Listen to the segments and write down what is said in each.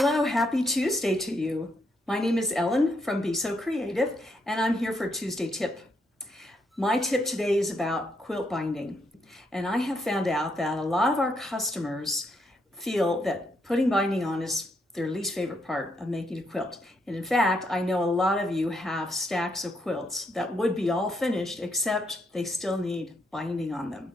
Hello, happy Tuesday to you. My name is Ellen from Be So Creative, and I'm here for a Tuesday tip. My tip today is about quilt binding. And I have found out that a lot of our customers feel that putting binding on is their least favorite part of making a quilt. And in fact, I know a lot of you have stacks of quilts that would be all finished, except they still need binding on them.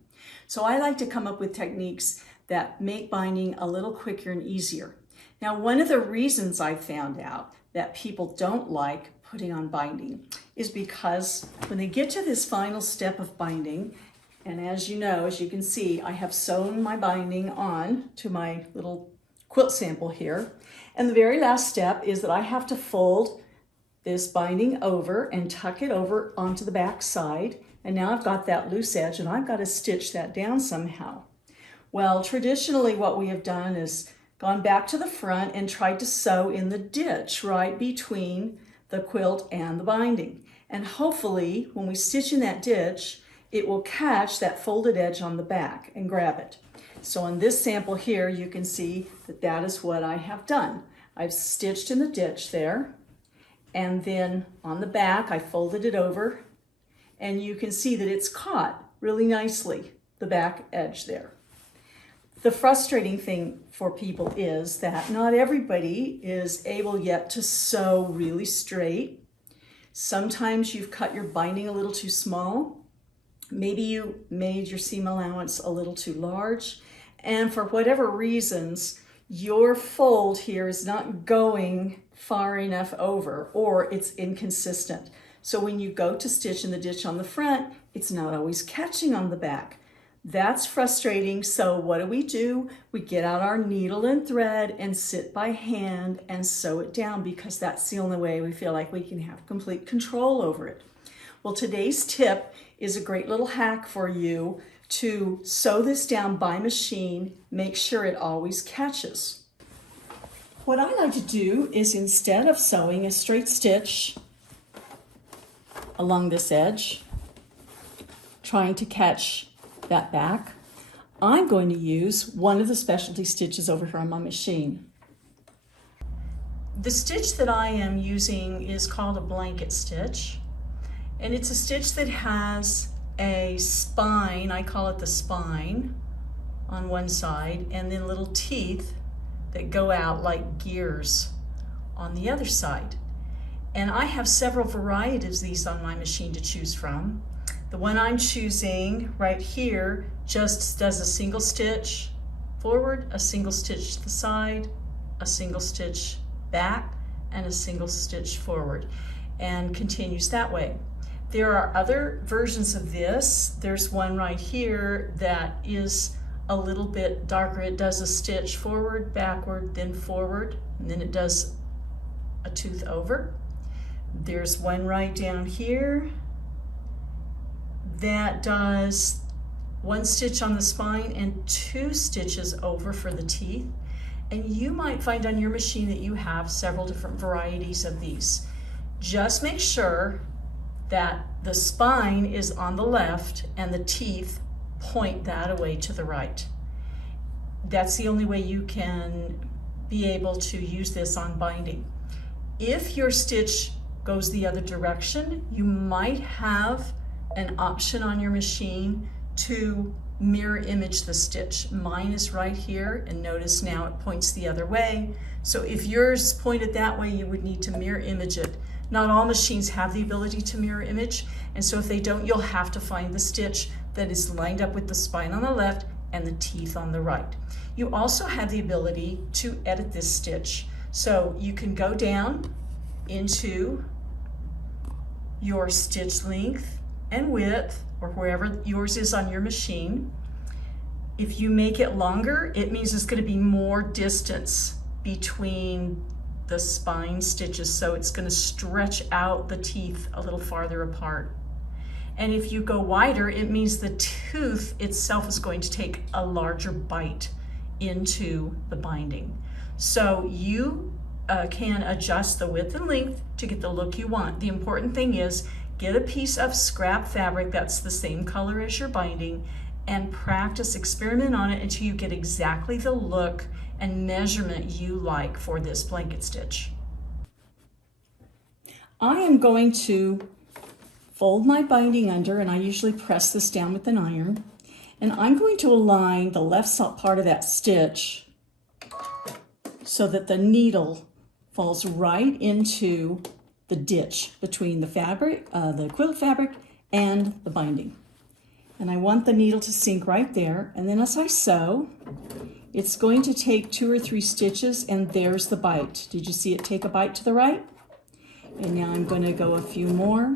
So I like to come up with techniques that make binding a little quicker and easier. Now, one of the reasons I found out that people don't like putting on binding is because when they get to this final step of binding, and as you know, as you can see, I have sewn my binding on to my little quilt sample here. And the very last step is that I have to fold this binding over and tuck it over onto the back side. And now I've got that loose edge and I've got to stitch that down somehow. Well, traditionally what we have done is gone back to the front and tried to sew in the ditch right between the quilt and the binding. And hopefully when we stitch in that ditch, it will catch that folded edge on the back and grab it. So on this sample here, you can see that that is what I have done. I've stitched in the ditch there, and then on the back, I folded it over, and you can see that it's caught really nicely, the back edge there. The frustrating thing for people is that not everybody is able yet to sew really straight. Sometimes you've cut your binding a little too small. Maybe you made your seam allowance a little too large. And for whatever reasons, your fold here is not going far enough over, or it's inconsistent. So when you go to stitch in the ditch on the front, it's not always catching on the back. That's frustrating, so what do? We get out our needle and thread and sit by hand and sew it down, because that's the only way we feel like we can have complete control over it. Well, today's tip is a great little hack for you to sew this down by machine. Make sure it always catches. What I like to do is, instead of sewing a straight stitch along this edge, trying to catch that back, I'm going to use one of the specialty stitches over here on my machine. The stitch that I am using is called a blanket stitch, and it's a stitch that has a spine, I call it the spine, on one side, and then little teeth that go out like gears on the other side. And I have several varieties of these on my machine to choose from. The one I'm choosing right here just does a single stitch forward, a single stitch to the side, a single stitch back, and a single stitch forward, and continues that way. There are other versions of this. There's one right here that is a little bit darker. It does a stitch forward, backward, then forward, and then it does a tooth over. There's one right down here that does one stitch on the spine and 2 stitches over for the teeth. And you might find on your machine that you have several different varieties of these. Just make sure that the spine is on the left and the teeth point that away to the right. That's the only way you can be able to use this on binding. If your stitch goes the other direction, you might have an option on your machine to mirror image the stitch. Mine is right here, and notice now it points the other way. So if yours pointed that way, you would need to mirror image it. Not all machines have the ability to mirror image, and so if they don't, you'll have to find the stitch that is lined up with the spine on the left and the teeth on the right. You also have the ability to edit this stitch. So you can go down into your stitch length and width, or wherever yours is on your machine. If you make it longer, it means it's going to be more distance between the spine stitches, so it's going to stretch out the teeth a little farther apart. And if you go wider, it means the tooth itself is going to take a larger bite into the binding. So you can adjust the width and length to get the look you want. The important thing is, get a piece of scrap fabric that's the same color as your binding and practice, experiment on it until you get exactly the look and measurement you like for this blanket stitch. I am going to fold my binding under, and I usually press this down with an iron, and I'm going to align the left part of that stitch so that the needle falls right into the ditch between the fabric, the quilt fabric and the binding. And I want the needle to sink right there, and then as I sew, it's going to take 2 or 3 stitches, and there's the bite. Did you see it take a bite to the right? And now I'm going to go a few more.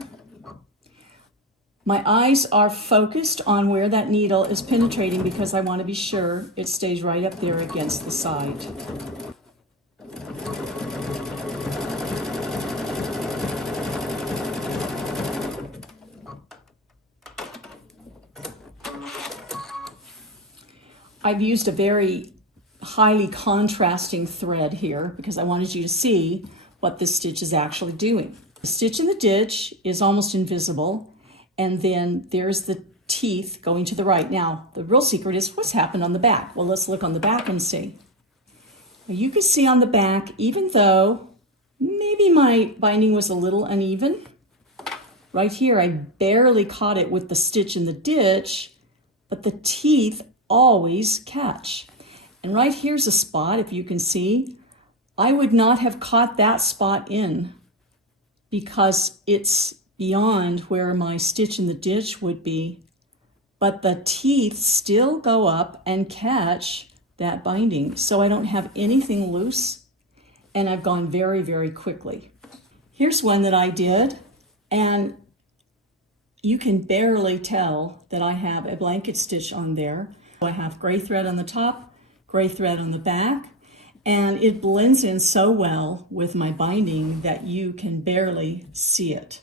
My eyes are focused on where that needle is penetrating because I want to be sure it stays right up there against the side. I've used a very highly contrasting thread here because I wanted you to see what this stitch is actually doing. The stitch in the ditch is almost invisible, and then there's the teeth going to the right. Now, the real secret is what's happened on the back. Well, let's look on the back and see. Now, you can see on the back, even though maybe my binding was a little uneven, right here I barely caught it with the stitch in the ditch, but the teeth always catch. And right here's a spot, if you can see. I would not have caught that spot in because it's beyond where my stitch in the ditch would be, but the teeth still go up and catch that binding. So I don't have anything loose, and I've gone very, very quickly. Here's one that I did, and you can barely tell that I have a blanket stitch on there. I have gray thread on the top, gray thread on the back, and it blends in so well with my binding that you can barely see it.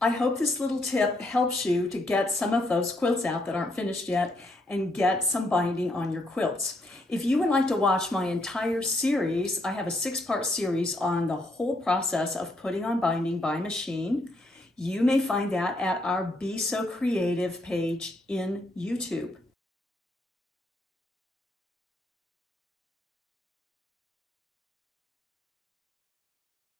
I hope this little tip helps you to get some of those quilts out that aren't finished yet and get some binding on your quilts. If you would like to watch my entire series, I have a 6-part series on the whole process of putting on binding by machine. You may find that at our Be So Creative page in YouTube.